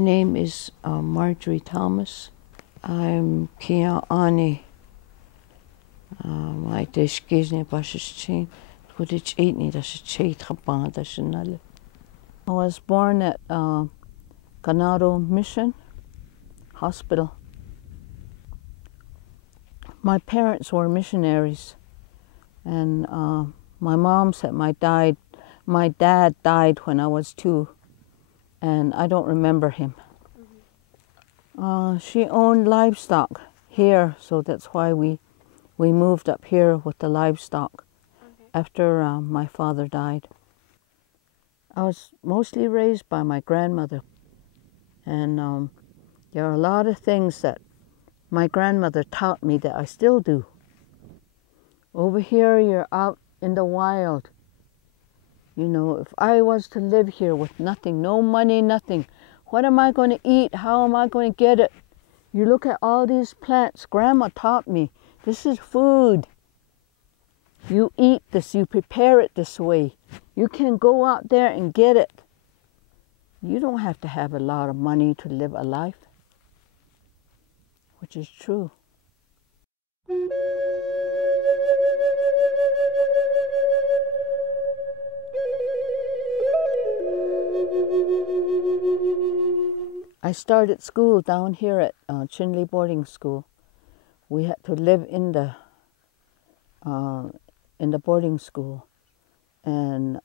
My name is Marjorie Thomas. I'm Kia Ani. My deshkizne bashichin. Kudich eatni dashichit hapang dashinale. I was born at Ganado Mission Hospital. My parents were missionaries, and my mom said my dad died when I was 2, and I don't remember him. She owned livestock here, so that's why we moved up here with the livestock after my father died. I was mostly raised by my grandmother, and there are a lot of things that my grandmother taught me that I still do. Over here, you're out in the wild. You know, if I was to live here with nothing, no money, nothing, what am I going to eat? How am I going to get it? You look at all these plants. Grandma taught me, this is food. You eat this, you prepare it this way. You can go out there and get it. You don't have to have a lot of money to live a life, which is true. I started school down here at Chinle Boarding School. We had to live in the boarding school, and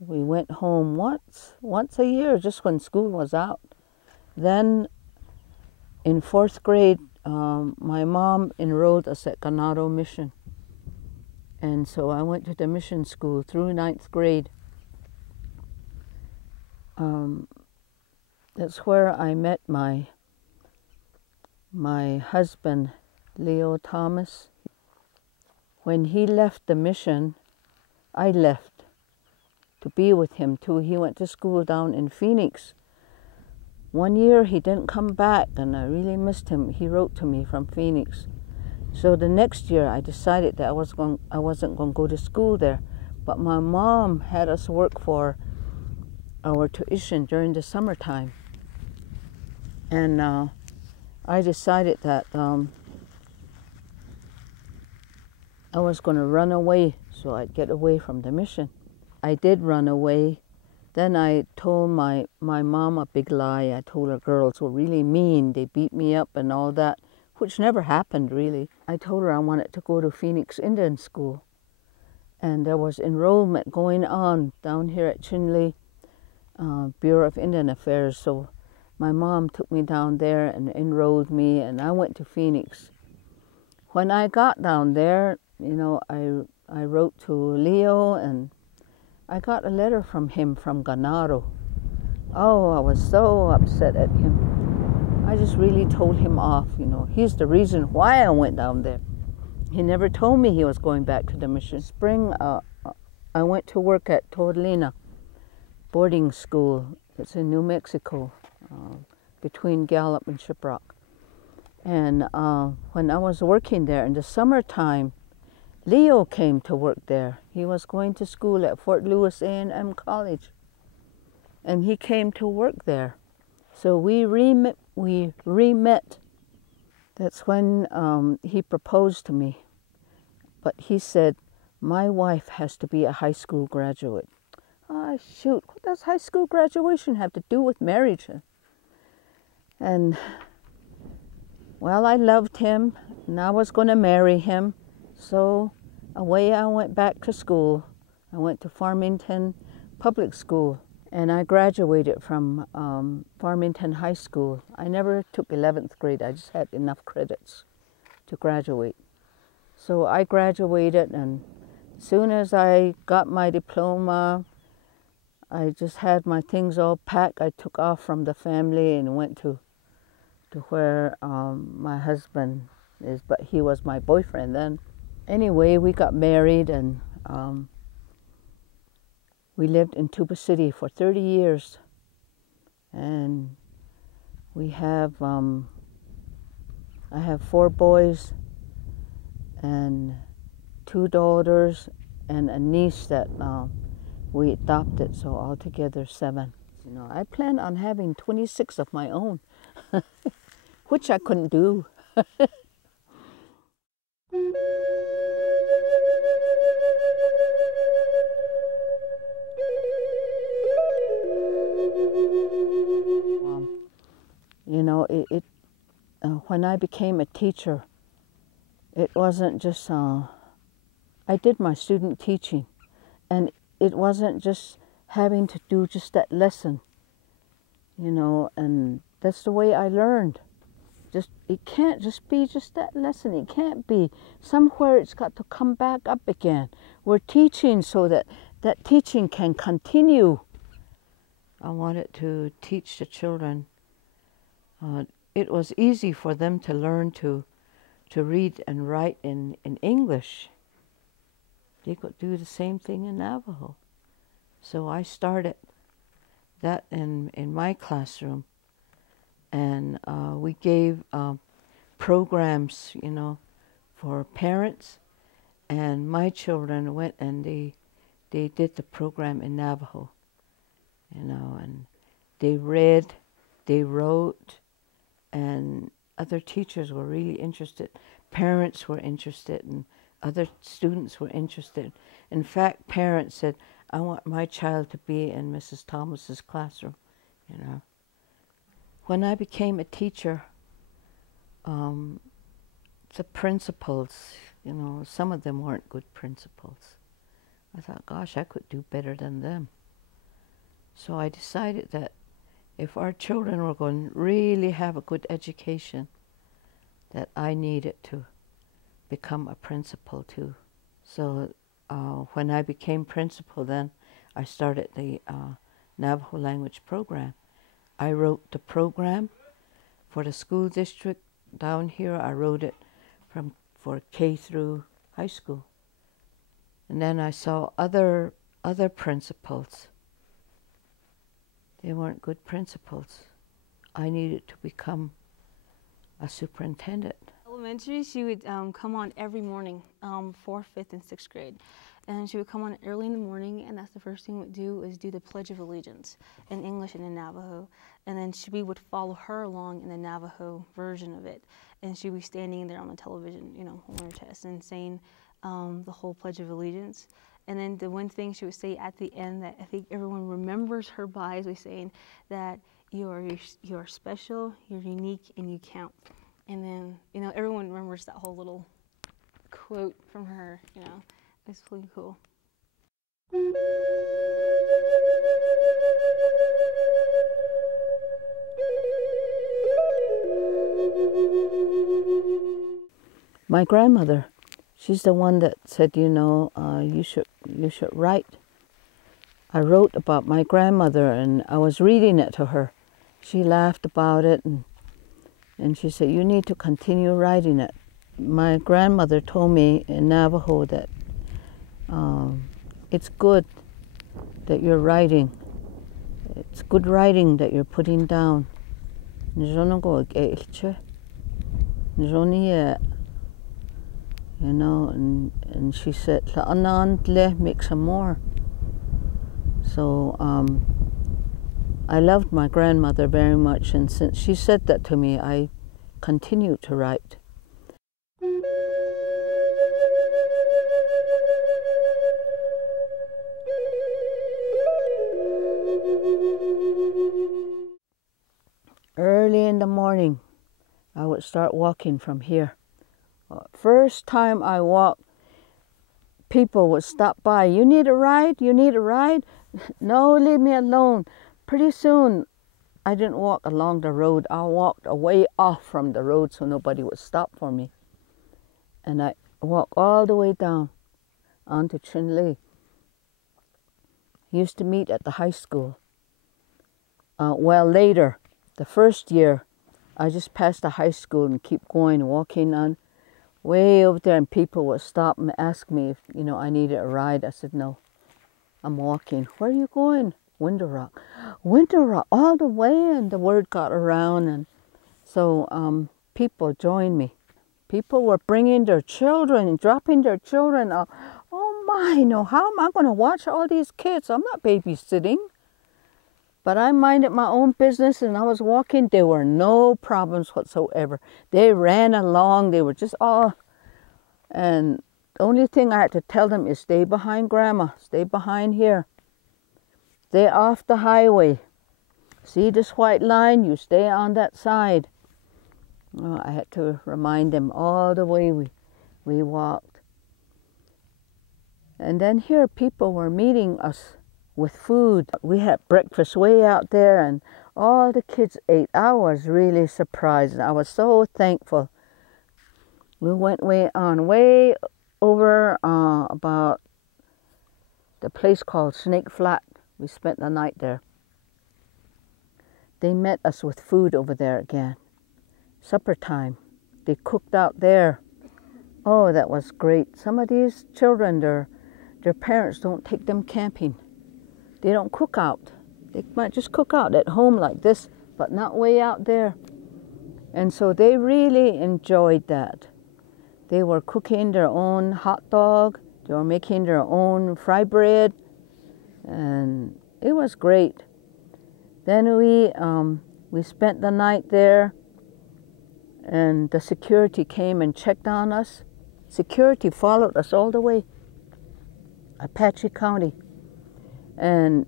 we went home once a year, just when school was out. Then in 4th grade, my mom enrolled us at Ganado Mission, and so I went to the mission school through 9th grade. That's where I met my husband, Leo Thomas. When he left the mission, I left to be with him too. He went to school down in Phoenix. One year he didn't come back, and I really missed him. He wrote to me from Phoenix. So the next year I decided that I wasn't going to go to school there. But my mom had us work for our tuition during the summertime. And I decided that I was going to run away so I'd get away from the mission. I did run away. Then I told my mom a big lie. I told her girls were really mean. They beat me up and all that, which never happened really. I told her I wanted to go to Phoenix Indian School. And there was enrollment going on down here at Chinle Bureau of Indian Affairs. So my mom took me down there and enrolled me, and I went to Phoenix. When I got down there, you know, I wrote to Leo, and I got a letter from him from Ganado. Oh, I was so upset at him. I just really told him off, you know. He's the reason why I went down there. He never told me he was going back to the mission. Spring, I went to work at Torlina Boarding School. It's in New Mexico, between Gallup and Shiprock. And when I was working there in the summertime, Leo came to work there. He was going to school at Fort Lewis A&M College, and he came to work there. So we re-met. That's when he proposed to me. But he said, my wife has to be a high school graduate. Oh, shoot, what does high school graduation have to do with marriage? And, well, I loved him, and I was going to marry him. So away I went back to school. I went to Farmington Public School, and I graduated from Farmington High School. I never took 11th grade. I just had enough credits to graduate. So I graduated, and as soon as I got my diploma, I just had my things all packed. I took off from the family and went to where my husband is, but he was my boyfriend then. Anyway, we got married, and we lived in Tuba City for 30 years. And we have, I have 4 boys and 2 daughters and a niece that we adopted, so altogether 7. You know, I planned on having 26 of my own, which I couldn't do. You know, when I became a teacher, it wasn't just, I did my student teaching, and it wasn't just having to do just that lesson, you know, and that's the way I learned. It can't just be just that lesson. It can't be. Somewhere it's got to come back up again. We're teaching so that that teaching can continue. I wanted to teach the children. It was easy for them to learn to read and write in English. They could do the same thing in Navajo. So I started that in my classroom. And we gave programs, you know, for parents. And my children went and they did the program in Navajo, you know, and they read, they wrote, and other teachers were really interested. Parents were interested, and other students were interested. In fact, parents said, I want my child to be in Mrs. Thomas's classroom, you know. When I became a teacher, the principals, you know, some of them weren't good principals. I thought, gosh, I could do better than them. So I decided that if our children were going to really have a good education, that I needed to become a principal too. So when I became principal, then I started the Navajo language program. I wrote the program for the school district down here. I wrote it for K through high school. And then I saw other principals. They weren't good principals. I needed to become a superintendent. Elementary, she would come on every morning, 4th, 5th, and 6th grade. And she would come on early in the morning, and that's the first thing we would do is do the Pledge of Allegiance in English and in Navajo. And then we would follow her along in the Navajo version of it. And she would be standing there on the television, you know, holding her chest and saying the whole Pledge of Allegiance. And then the one thing she would say at the end that I think everyone remembers her by is saying that you are special, you're unique, and you count. And then, you know, everyone remembers that whole little quote from her, you know. It's really cool. My grandmother, she's the one that said, you know, you should write. I wrote about my grandmother, and I was reading it to her. She laughed about it, and she said, you need to continue writing it. My grandmother told me in Navajo that it's good that you're writing. It's good writing that you're putting down. You know, and she said, make some more. So I loved my grandmother very much, and since she said that to me, I continued to write. Early in the morning, I would start walking from here. First time I walked, people would stop by. You need a ride? You need a ride? No, leave me alone. Pretty soon, I didn't walk along the road. I walked away off from the road so nobody would stop for me. And I walked all the way down onto Chinle. Used to meet at the high school. Well, later, the first year, I just passed the high school and keep going, walking on way over there, and people would stop and ask me if, you know, I needed a ride. I said, no, I'm walking. Where are you going? Window Rock. Window Rock, all the way, and the word got around, and so people joined me. People were bringing their children, dropping their children off. Oh my, no, how am I going to watch all these kids? I'm not babysitting. But I minded my own business and I was walking. There were no problems whatsoever. They ran along. They were just all... And the only thing I had to tell them is stay behind Grandma. Stay behind here. Stay off the highway. See this white line? You stay on that side. Oh, I had to remind them all the way we walked. And then here people were meeting us with food. We had breakfast way out there and all the kids ate. I was really surprised. I was so thankful. We went way over about the place called Snake Flat. We spent the night there. They met us with food over there again. Supper time. They cooked out there. Oh, that was great. Some of these children, their parents don't take them camping. They don't cook out. They might just cook out at home like this, but not way out there. And so they really enjoyed that. They were cooking their own hot dog. They were making their own fry bread. And it was great. Then we spent the night there, and the security came and checked on us. Security followed us all the way, Apache County. And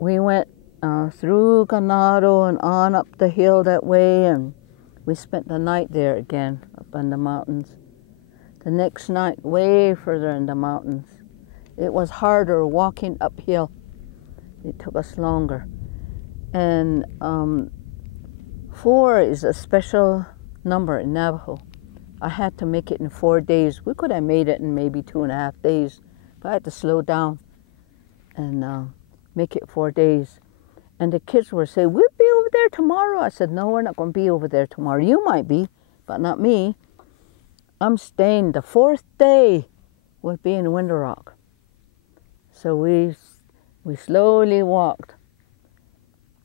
we went through Ganado and on up the hill that way, and we spent the night there again, up in the mountains. The next night, way further in the mountains. It was harder walking uphill. It took us longer. And 4 is a special number in Navajo. I had to make it in 4 days. We could have made it in maybe 2.5 days, but I had to slow down and make it 4 days. And the kids were saying, we'll be over there tomorrow. I said, no, we're not going to be over there tomorrow. You might be, but not me. I'm staying. The 4th day we'll be in Window Rock. So we slowly walked.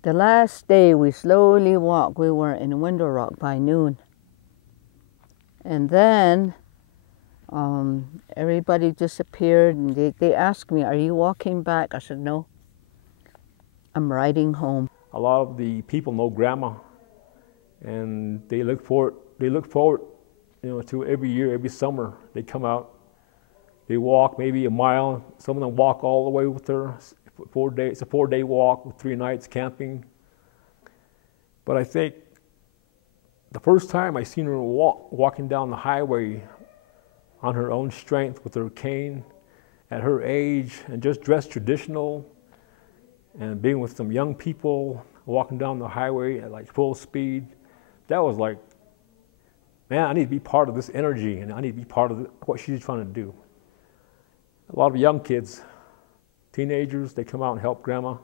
The last day we slowly walked. We were in Window Rock by noon. And then everybody disappeared, and they asked me, are you walking back? I said, no, I'm riding home. A lot of the people know Grandma, and they look forward, to every year, every summer, they come out, they walk maybe a mile. Some of them walk all the way with her. 4 days, it's a 4-day walk with 3 nights camping. But I think the first time I seen her walking down the highway on her own strength with her cane at her age and just dressed traditional and being with some young people walking down the highway at like full speed, that was like, man, I need to be part of this energy and I need to be part of what she's trying to do. A lot of young kids, teenagers, they come out and help Grandma.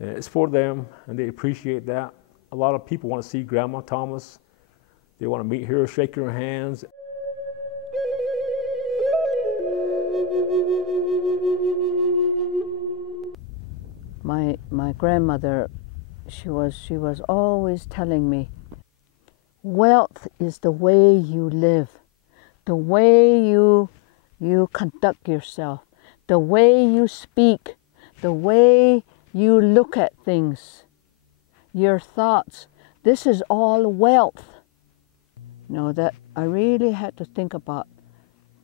And it's for them and they appreciate that. A lot of people want to see Grandma Thomas. They want to meet her, shake her hands. My grandmother, she was always telling me, wealth is the way you live, the way you conduct yourself, the way you speak, the way you look at things, your thoughts. This is all wealth. You know, that I really had to think about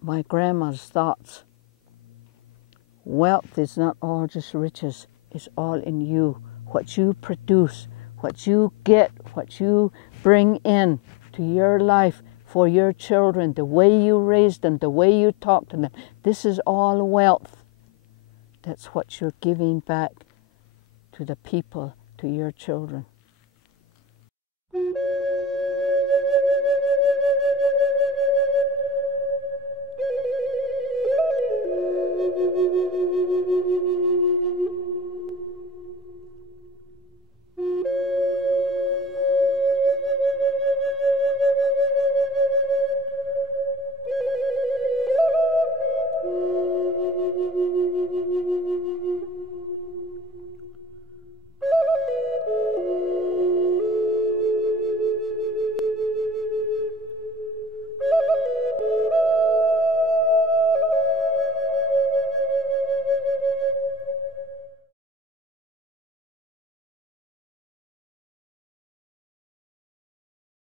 my grandma's thoughts. Wealth is not all just riches. It's all in you. What you produce, what you get, what you bring in to your life for your children, the way you raise them, the way you talk to them. This is all wealth. That's what you're giving back to the people, to your children.